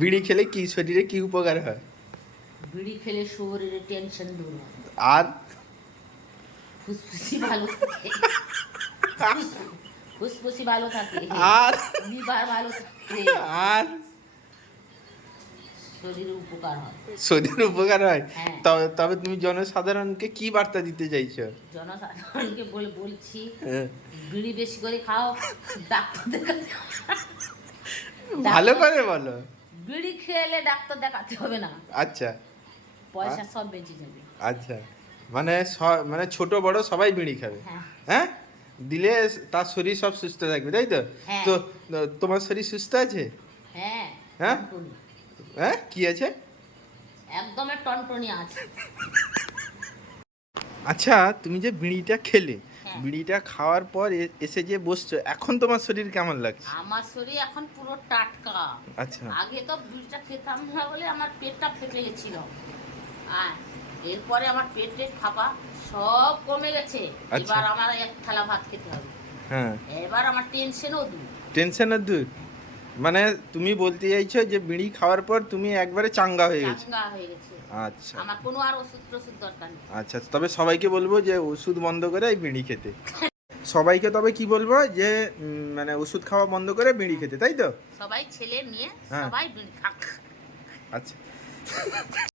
বিড়ি খেলে কি শরীরে কি উপকার হয়? বিড়ি খেলে শরীরে টেনশন দূর হয়, আর ফুসফুসি ভালো থাকে, ফুসফুসি ভালো থাকে, আর লিভার ভালো থাকে, আর শরীরে উপকার হয়। শরীরে উপকার হয়। হ্যাঁ। তবে তুমি জনসাধারণকে কি বার্তা দিতে চাইছো? জনসাধারণকে বলছি হ্যাঁ। বিড়ি বেশি করে খাও, ডাক্তার দেখাতে ভালো করে বলো। বিড়ি খেলে ডাক্তার দেখাতে হবে না, আচ্ছা পয়সা সব বেঁচে যাবে। আচ্ছা, মানে মানে ছোট বড় সবাই বিড়ি খাবে। হ্যাঁ। হ্যাঁ, দিলে তার শরীর সব সুস্থ থাকবে, তাই তো? হ্যাঁ। তো তোমার শরীর সুস্থ আছে? হ্যাঁ। হ্যাঁ? টনটনি। হ্যাঁ, কি আছে? একদম টনটনি আছে। আচ্ছা, তুমি যে বিড়িটা খেলে, হ্যাঁ। বিড়িটা খাওয়ার পর এসে যে বসছো, এখন তোমার শরীর কেমন লাগছে? আমার শরীর এখন পুরো টাটকা। আচ্ছা। আগে তো বিড়িটা খেতাম না বলে আমার পেটটা ফেপে গেছিল, আর এরপরে আমার পেটে ফাঁপা সব কমে গেছে। আচ্ছা। এবার আমার এক থালা ভাত খেতে হবে। হ্যাঁ, এবার আমার টেনশনও দূর। টেনশনের দূর। মানে তুমি বলতে চাইছো যে বিড়ি খাওয়ার পর তুমি একবারে চাঙ্গা হয়ে গেছো? চাঙ্গা হয়ে গেছে। আচ্ছা আমার কোনো আর ওষুধ টষুধ দরকার নেই। আচ্ছা, তবে সবাইকে বলবো যে ওষুধ বন্ধ করে এই বিড়ি খেতে। সবাইকে তবে কি বলবো যে মানে ওষুধ খাওয়া বন্ধ করে বিড়ি খেতে, তাই তো? সবাই ছেলে নিয়ে হ্যাঁ। সবাই বিড়ি খাক। আচ্ছা।